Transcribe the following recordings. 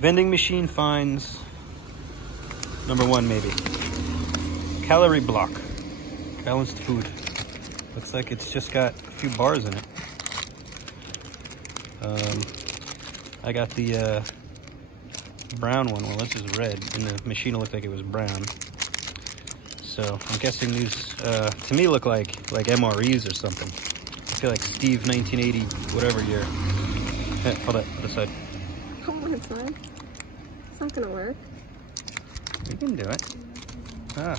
Vending machine finds number 1, maybe. Calorie block. Balanced food. Looks like it's just got a few bars in it. I got the brown one. Well, this is red, and the machine looked like it was brown. So I'm guessing these, to me, look like MREs or something. I feel like Steve 1980, whatever year. Hey, hold that other side. Oh, it's not. It's not gonna work. We can do it. Ah.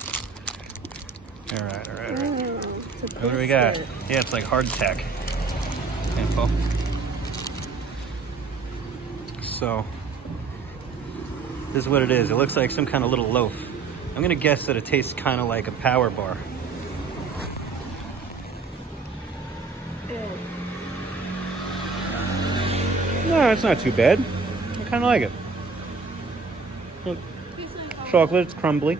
All right. Oh, What do we got? Yeah, it's like hardtack. Info. So this is what it is. It looks like some kind of little loaf. I'm gonna guess that it tastes kind of like a power bar. No, it's not too bad. I kind of like it. Look, chocolate, it's crumbly.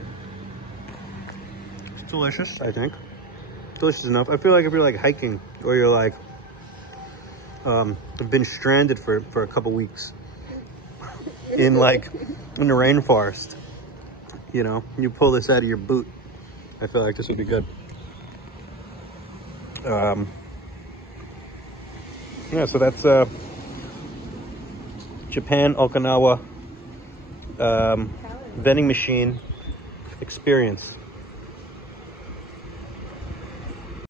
It's delicious, I think. Delicious enough. I feel like if you're like hiking or you're like been stranded for a couple weeks in the rainforest, you know, you pull this out of your boot. I feel like this would be good. Yeah, so that's Japan Okinawa vending machine experience.